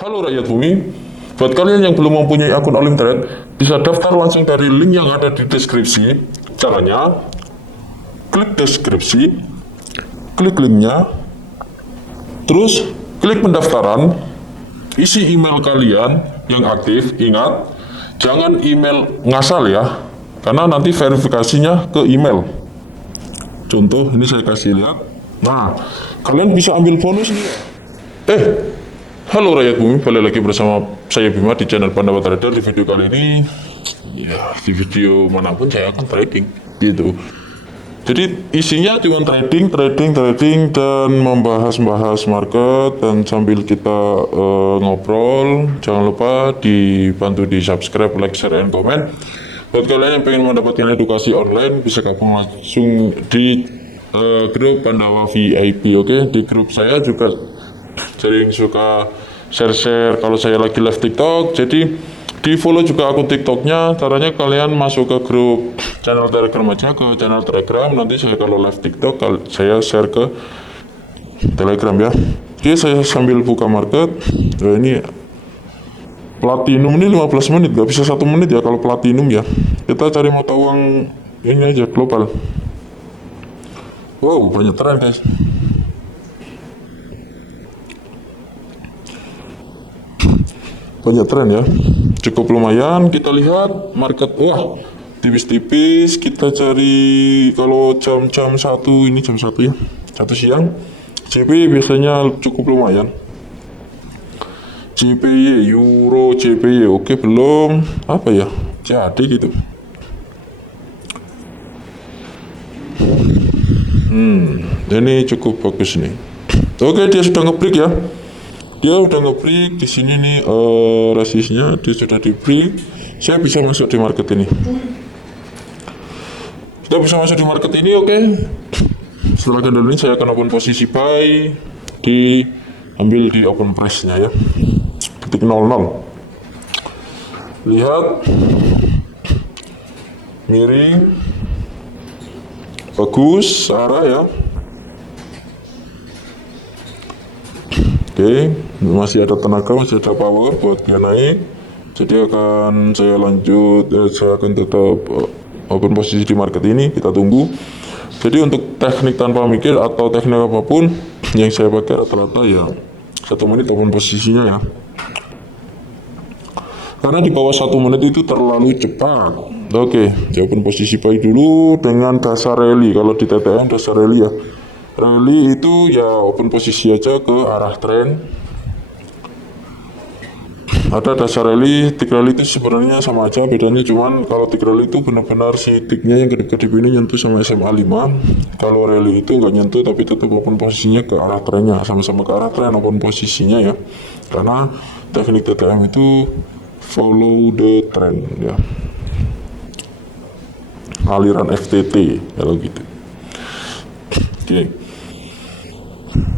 Halo rakyat bumi, buat kalian yang belum mempunyai akun Olim Trade, bisa daftar langsung dari link yang ada di deskripsi. Caranya, klik deskripsi, klik linknya, terus klik pendaftaran, isi email kalian yang aktif. Ingat, jangan email ngasal ya, karena nanti verifikasinya ke email. Contoh, ini saya kasih lihat. Nah, kalian bisa ambil bonus nih. Halo rakyat bumi, balik lagi bersama saya Bima di channel Pandawa Trader. Di video kali ini, ya di video manapun saya akan trading gitu. Jadi isinya cuma trading dan membahas market, dan sambil kita ngobrol. Jangan lupa dibantu di subscribe, like, share, and comment. Buat kalian yang pengen mendapatkan edukasi online, bisa gabung langsung di grup Pandawa VIP. Oke, di grup saya juga sering suka share kalau saya lagi live TikTok. Jadi di follow juga akun TikToknya. Caranya kalian masuk ke grup channel Telegram aja, ke channel Telegram. Nanti saya kalau live TikTok saya share ke Telegram ya. Oke, saya sambil buka market. Nah, ini platinum ini 15 menit, gak bisa 1 menit ya kalau platinum ya. Kita cari mata uang ini aja, global. Wow, banyak tren guys. Banyak tren ya, cukup lumayan. Kita lihat market, wah tipis-tipis. Kita cari kalau jam 1, ini jam 1 ya, 1 siang. JPY biasanya cukup lumayan. JPY, Euro, JPY, oke belum apa ya, jadi gitu. Ini cukup bagus nih. Oke, dia sudah nge-break ya. Dia udah nge-break di sini nih, resistnya dia sudah di-break. Saya bisa masuk di market ini. Kita bisa masuk di market ini, oke. Setelah candle ini saya akan open posisi buy, ambil di open price-nya ya. Titik 00. Lihat. Miring. Bagus arah ya. Oke, masih ada tenaga, masih ada power buat dia naik. Jadi akan saya lanjut, saya akan tetap open posisi di market ini. Kita tunggu. Jadi untuk teknik tanpa mikir atau teknik apapun yang saya pakai rata-rata ya 1 menit open posisinya ya. Karena di bawah 1 menit itu terlalu cepat. Oke, saya open posisi buy dulu dengan dasar rally. Kalau di TTM dasar rally ya. Rally itu ya open posisi aja ke arah tren. Ada dasar rally, tick rally itu sebenarnya sama aja, bedanya cuman kalau tick rally itu benar-benar si ticknya yang kedip-kedip ini nyentuh sama SMA 5. Kalau rally itu nggak nyentuh tapi tetap open posisinya ke arah trennya, sama-sama ke arah tren open posisinya ya. Karena teknik TTM itu follow the trend ya, aliran FTT kalau gitu. Oke.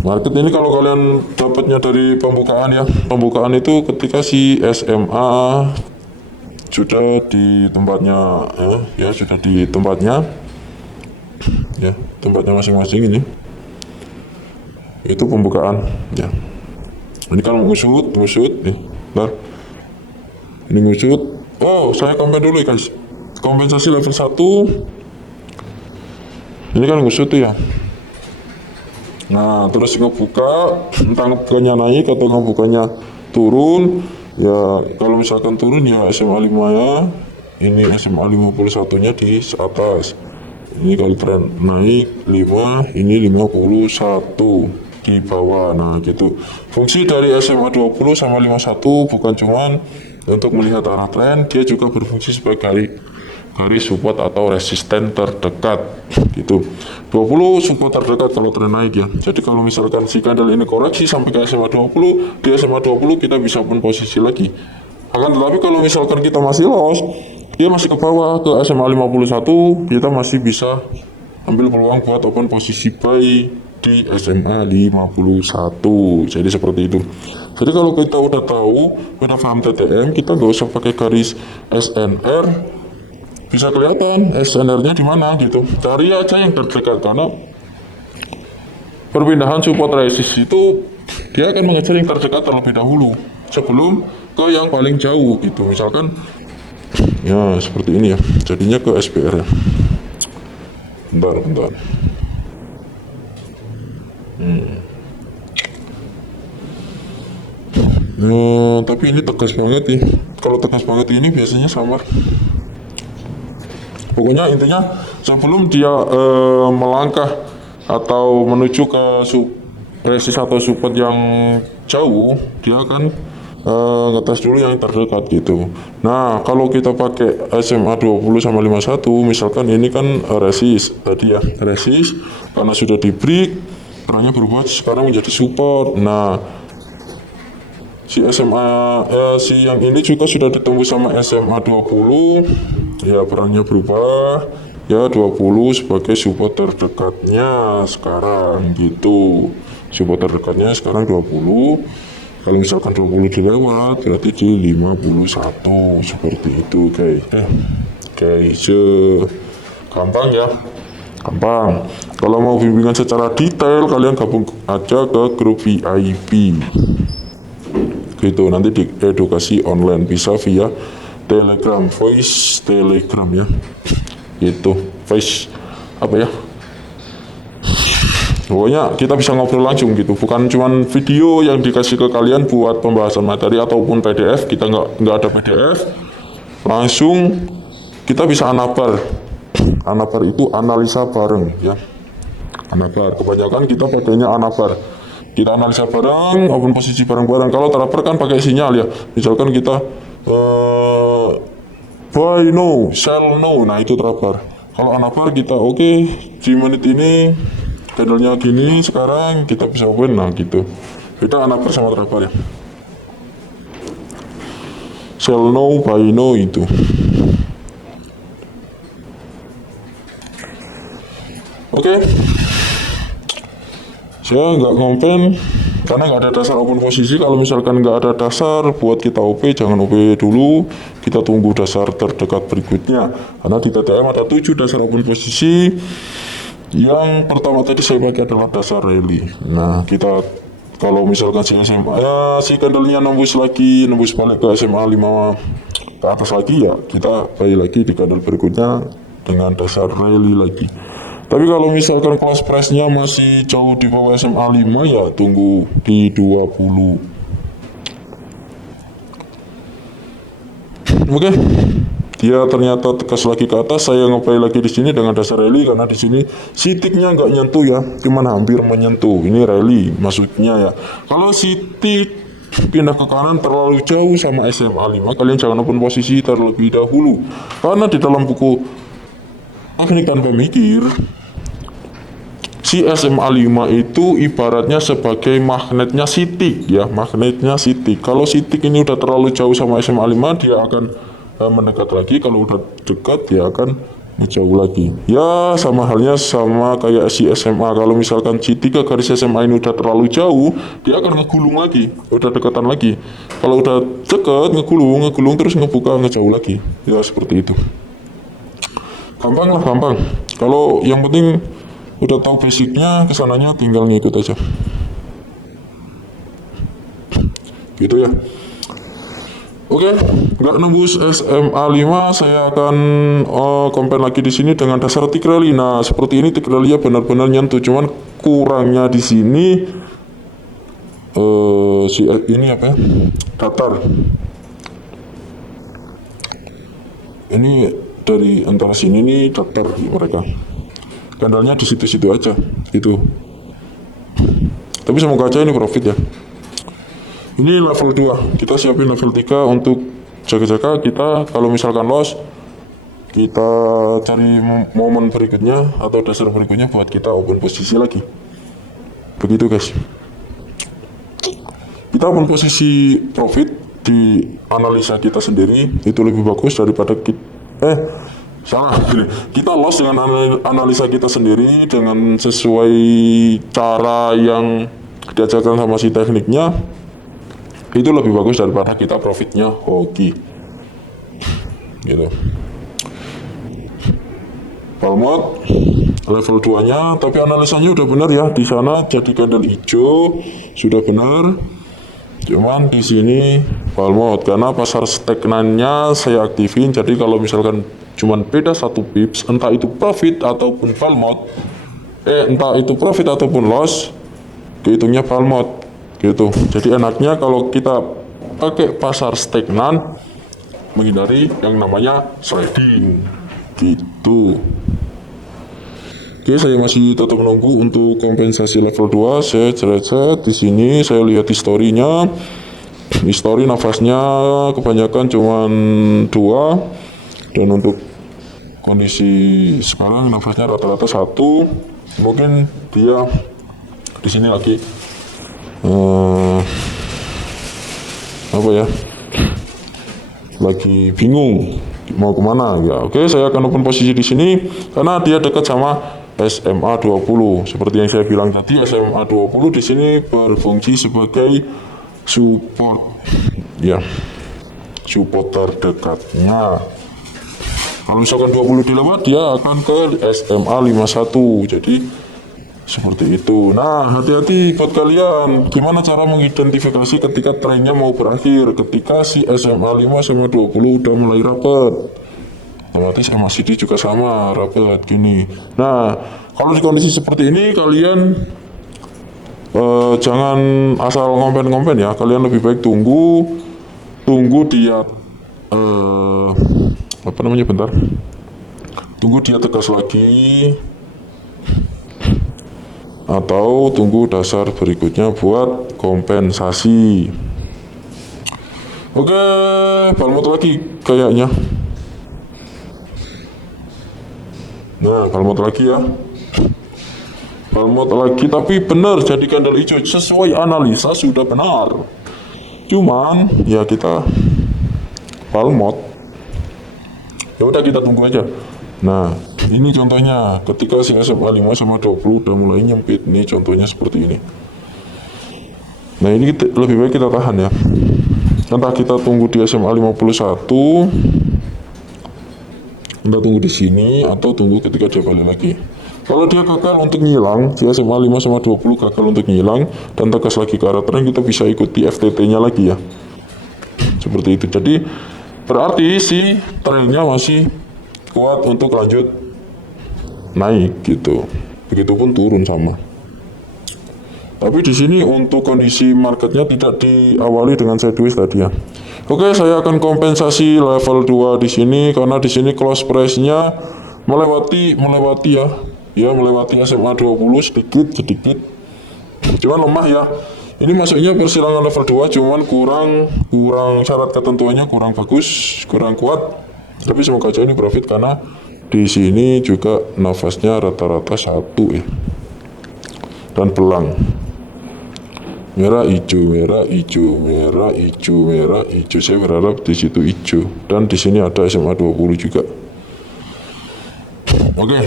Market ini kalau kalian dapatnya dari pembukaan ya, pembukaan itu ketika si SMA sudah di tempatnya ya sudah di tempatnya ya, tempatnya masing-masing ini. Itu pembukaan ya. Ini kan ngusut nih. Nah, ini ngusut. Oh, saya komen dulu ya guys. Kompensasi level 1. Ini kan ngusut tuh ya. Nah, terus ngebuka, entah ngebukanya naik atau ngebukanya turun. Ya, kalau misalkan turun ya SMA 5 ya. Ini SMA 51 nya di atas. Ini kalau tren naik 5, ini 51 di bawah. Nah, gitu. Fungsi dari SMA 20 sama 51 bukan cuman untuk melihat arah tren, dia juga berfungsi sebagai garis support atau resisten terdekat gitu. 20 support terdekat kalau tren naik ya. Jadi kalau misalkan si candle ini koreksi sampai ke SMA 20, di SMA 20 kita bisa open posisi lagi. Akan tetapi kalau misalkan kita masih loss, dia masih ke bawah ke SMA 51, kita masih bisa ambil peluang buat open posisi buy di SMA 51. Jadi seperti itu. Jadi kalau kita udah tahu, udah paham TTM, kita gak usah pakai garis SNR. Bisa kelihatan SNR-nya di mana gitu. Cari aja yang terdekat, karena perpindahan support resist itu dia akan mengejar yang terdekat terlebih dahulu. sebelum ke yang paling jauh gitu. Misalkan ya seperti ini ya, jadinya ke SPR ya. Bentar. Tapi ini tegas banget nih. Kalau tegas banget ini biasanya samar. Pokoknya intinya sebelum dia melangkah atau menuju ke resis atau support yang jauh, dia akan ngetes dulu yang terdekat gitu. Nah, kalau kita pakai SMA 20 sama 51, misalkan ini kan resis tadi ya, resis karena sudah di break, perannya berubah sekarang menjadi support. Nah, si si yang ini juga sudah ditembus sama SMA 20, ya perannya berubah ya 20 sebagai support terdekatnya sekarang gitu. Support terdekatnya sekarang 20. Kalau misalkan 20 dilewat berarti di 51 seperti itu guys. Gampang ya, gampang. Kalau mau bimbingan secara detail kalian gabung aja ke grup VIP gitu. Nanti di edukasi online bisa via Telegram, voice Telegram ya, itu voice apa ya, pokoknya kita bisa ngobrol langsung gitu, bukan cuman video yang dikasih ke kalian buat pembahasan materi ataupun PDF. Kita nggak ada PDF, langsung kita bisa anabar itu analisa bareng ya. Anabar kebanyakan kita pakainya anabar, kita analisa bareng, open posisi bareng-bareng. Kalau teraper kan pakai sinyal ya, misalkan kita buy no, sell no, nah itu teraper. Kalau anabar kita oke, di menit ini candlenya gini, sekarang kita bisa open, nah gitu. Beda anabar sama teraper ya. Sell no, buy no itu. Oke. Saya nggak komplain karena nggak ada dasar open posisi. Kalau misalkan nggak ada dasar buat kita OP, jangan OP dulu, kita tunggu dasar terdekat berikutnya. Karena di TTM ada 7 dasar open posisi. Yang pertama tadi saya pakai adalah dasar rally. Nah, kita kalau misalkan si SMA ya, si candlenya nembus balik ke SMA 5 ke atas lagi ya, kita balik lagi di candle berikutnya dengan dasar rally lagi. Tapi kalau misalkan kelas price-nya masih jauh di bawah SMA 5 ya tunggu di 20. Oke. Dia ternyata tegas lagi ke atas, saya ngeplay lagi di sini dengan dasar rally karena di sini si ticknya nggak nyentuh ya, cuman hampir menyentuh. Ini rally maksudnya ya. Kalau si tick pindah ke kanan terlalu jauh sama SMA 5, kalian jangan open posisi terlebih dahulu. Karena di dalam buku teknik tanpa mikir, si SMA 5 itu ibaratnya sebagai magnetnya si tick ya, magnetnya si tick. Kalau si tick ini udah terlalu jauh sama SMA 5, dia akan mendekat lagi. Kalau udah dekat dia akan menjauh lagi. Ya sama halnya sama kayak si SMA. Kalau misalkan si 3 garis SMA ini udah terlalu jauh, dia akan ngegulung lagi, udah dekatan lagi. Kalau udah dekat ngegulung terus ngebuka ngejauh lagi. Ya seperti itu. Gampang lah, gampang. Kalau yang penting udah tahu basicnya, kesananya tinggal ngikut aja gitu ya. Oke, nggak nembus SMA 5, saya akan compare lagi di sini dengan dasar tick rally. Nah, seperti ini tick rally ya benar-benar nyentuh, cuman kurangnya di sini ini apa ya? Datar. Ini dari antara sini nih datar mereka. Candlenya di situ-situ aja gitu. Tapi semoga aja ini profit ya. Ini level 2, kita siapin level 3 untuk jaga-jaga. Kita kalau misalkan loss, kita cari momen berikutnya atau dasar berikutnya buat kita open posisi lagi. Begitu guys. Kita open posisi profit di analisa kita sendiri itu lebih bagus daripada kita loss dengan analisa kita sendiri dengan sesuai cara yang diajarkan sama si tekniknya. Itu lebih bagus daripada kita profitnya hoki gitu. Palmot level 2 nya, tapi analisanya udah benar ya. Di sana jadi candle hijau sudah benar. Cuman di sini fall mode karena pasar stagnannya saya aktifin. Jadi kalau misalkan cuman beda 1 pips, entah itu profit ataupun fall mode, entah itu profit ataupun loss, kehitungnya fall mode gitu. Jadi enaknya kalau kita pakai pasar stagnan, menghindari yang namanya sliding gitu. Oke, saya masih tetap menunggu untuk kompensasi level 2. Saya set di sini, saya lihat historinya. Histori nafasnya kebanyakan cuman 2, dan untuk kondisi sekarang nafasnya rata-rata 1. Mungkin dia di sini lagi apa ya, lagi bingung mau kemana ya. Oke, saya akan open posisi di sini karena dia dekat sama SMA 20. Seperti yang saya bilang tadi, SMA 20 di sini berfungsi sebagai support ya, support terdekatnya. Kalau misalkan 20 dilewat, dia akan ke SMA 51. Jadi seperti itu. Nah, hati-hati buat kalian. Gimana cara mengidentifikasi ketika trennya mau berakhir? Ketika si SMA 5 sama 20 udah mulai rapat. Otomatis MACD juga sama, rapat gini. Nah, kalau di kondisi seperti ini kalian jangan asal ngompen-ngompen ya. Kalian lebih baik tunggu dia apa namanya, bentar. Tunggu dia tegas lagi, atau tunggu dasar berikutnya buat kompensasi. Oke, palmot lagi kayaknya. Nah, palmot lagi ya. Palmot lagi, tapi benar jadi candle hijau sesuai analisa sudah benar. Cuman ya kita palmot. Ya udah, kita tunggu aja. Nah, ini contohnya ketika si SMA 5 sama 20 udah mulai nyempit. Nih contohnya seperti ini. Nah, ini lebih baik kita tahan ya. Entah kita tunggu di SMA 51, entah tunggu di sini, atau tunggu ketika dia balik lagi. Kalau dia gagal untuk ngilang, si SMA 5 sama 20 gagal untuk ngilang dan tegas lagi ke arah tren, kita bisa ikuti FTT-nya lagi ya. Seperti itu. Jadi berarti si trennya masih kuat untuk lanjut naik gitu. Begitupun turun sama. Tapi di sini untuk kondisi marketnya tidak diawali dengan sideways tadi ya. Oke, saya akan kompensasi level 2 di sini karena di sini close price-nya melewati ya. Ya, melewati SMA 20 sedikit. Cuman lemah ya. Ini masuknya persilangan level 2, cuman kurang syarat ketentuannya kurang bagus, kurang kuat. Tapi semoga aja ini profit karena di sini juga nafasnya rata-rata 1 ya. Dan pelang. Merah hijau. Saya berharap di situ hijau. Dan di sini ada SMA 20 juga. Oke.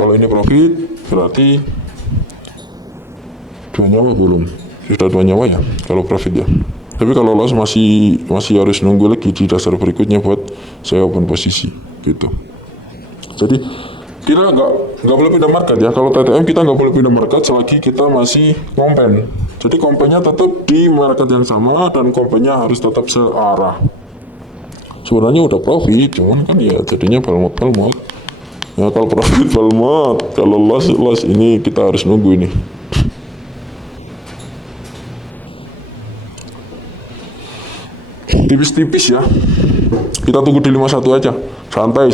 Kalau ini profit berarti 2 nyawa belum? Sudah 2 nyawa ya kalau profit ya. Tapi kalau loss masih harus nunggu lagi di dasar berikutnya buat saya open posisi gitu. Jadi kita nggak boleh pindah market ya. Kalau TTM kita nggak boleh pindah market selagi kita masih kompen. Jadi kompennya tetap di market yang sama dan kompennya harus tetap searah. Sebenarnya udah profit, cuman kan ya jadinya palmot. Ya kalau profit palmot, kalau loss ini kita harus nunggu ini. Tipis-tipis ya. Kita tunggu di 51 aja. Santai.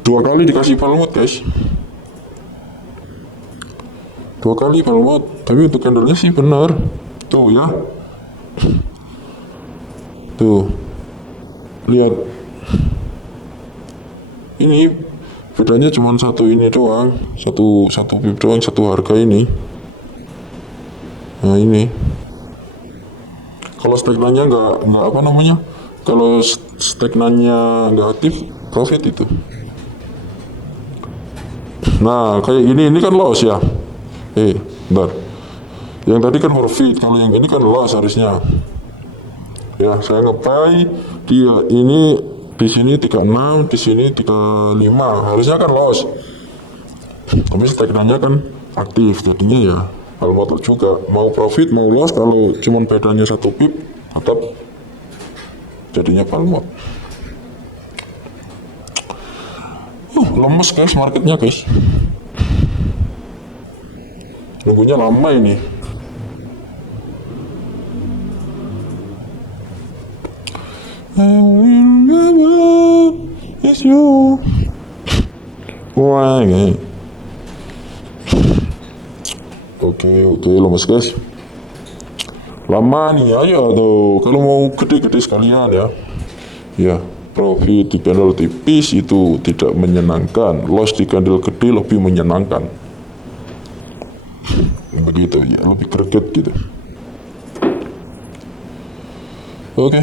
2 kali dikasih palmot guys. 2 kali palmot. Tapi untuk candlenya sih benar. Tuh ya. Tuh. Lihat. Ini bedanya cuma satu ini doang. Satu pip doang, satu harga ini. Nah ini. Kalau stagnannya nggak apa namanya, kalau stagnannya nggak aktif, profit itu. Nah kayak ini kan loss ya. Bentar. Yang tadi kan profit, kalau yang ini kan loss harusnya. Ya saya ngebuy dia ini di sini 36, di sini 35, harusnya kan loss. Tapi stagnannya kan aktif, jadinya ya hal motor juga. Mau profit mau loss, kalau cuman bedanya 1 pip tetap jadinya palmot. Lemes guys marketnya guys, nunggunya lama ini. I will never miss you. Wah, oke, lemes guys. Lama nih, ayo tuh. Kalau mau gede-gede sekalian ya. Ya, profit di candle tipis itu tidak menyenangkan. Loss di candle gede lebih menyenangkan. Begitu ya, lebih greget gitu. Oke.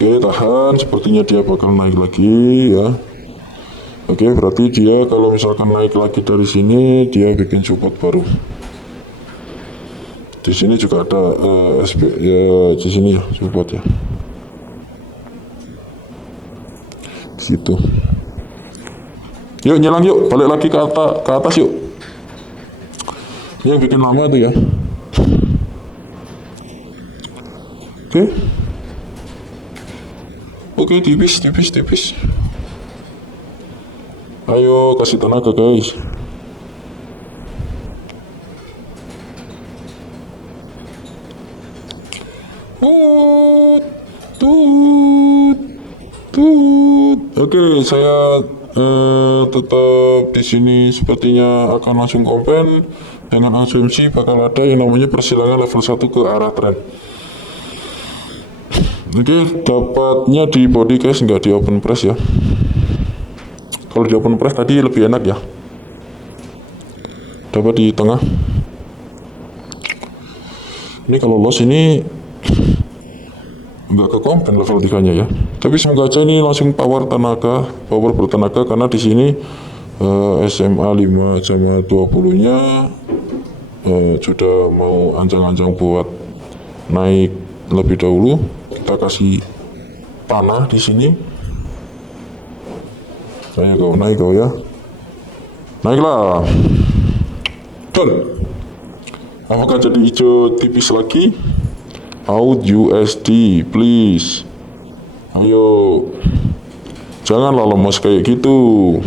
Oke, tahan. Sepertinya dia bakal naik lagi ya. Oke, berarti dia kalau misalkan naik lagi dari sini, dia bikin support baru. Di sini juga ada SP ya, di sini ya support ya. Di situ. Yuk nyelang yuk, balik lagi ke atas yuk. Ini yang bikin lama tuh ya. Oke, tipis. Ayo kasih tenaga guys. Oke, saya tetap di sini sepertinya akan langsung open dengan asumsi bakal ada yang namanya persilangan level 1 ke arah trend. Oke, dapatnya di body guys, nggak di open press ya. Kalau di open press tadi lebih enak ya, dapat di tengah. Ini kalau loss ini nggak ke kompen level 3 nya ya, tapi semoga aja ini langsung power bertenaga karena di sini SMA 5 sama 20 nya sudah mau ancang-ancang buat naik lebih dahulu. Kita kasih tanah di sini. Saya naik ya. Naiklah. Done. Apakah jadi hijau tipis lagi? Out USD, please. Ayo. Janganlah lemas kayak gitu.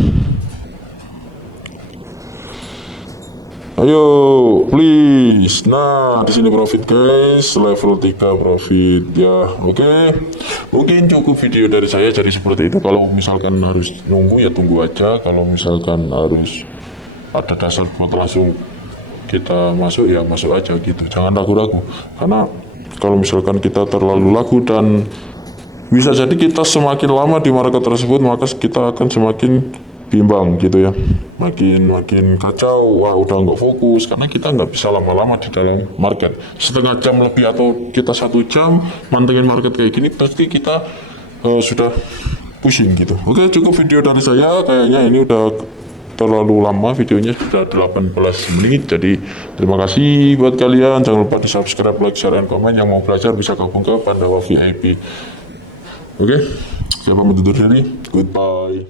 Ayo, please. Nah, di sini profit guys, level 3 profit ya. Oke. Mungkin cukup video dari saya jadi seperti itu. Kalau misalkan harus nunggu ya tunggu aja. Kalau misalkan harus ada dasar buat langsung kita masuk ya masuk aja gitu. Jangan ragu-ragu. Karena kalau misalkan kita terlalu ragu dan bisa jadi kita semakin lama di market tersebut, maka kita akan semakin bimbang gitu ya, makin kacau. Wah, udah nggak fokus karena kita nggak bisa lama-lama di dalam market. Setengah jam lebih atau kita 1 jam mantengin market kayak gini, pasti kita sudah pusing gitu. Oke, cukup video dari saya. Kayaknya ini udah terlalu lama videonya, sudah 18 menit. Jadi terima kasih buat kalian. Jangan lupa di subscribe, like, share, dan komen. Yang mau belajar bisa gabung ke Pandawa VIP. Oke, saya pamit undur diri. Goodbye.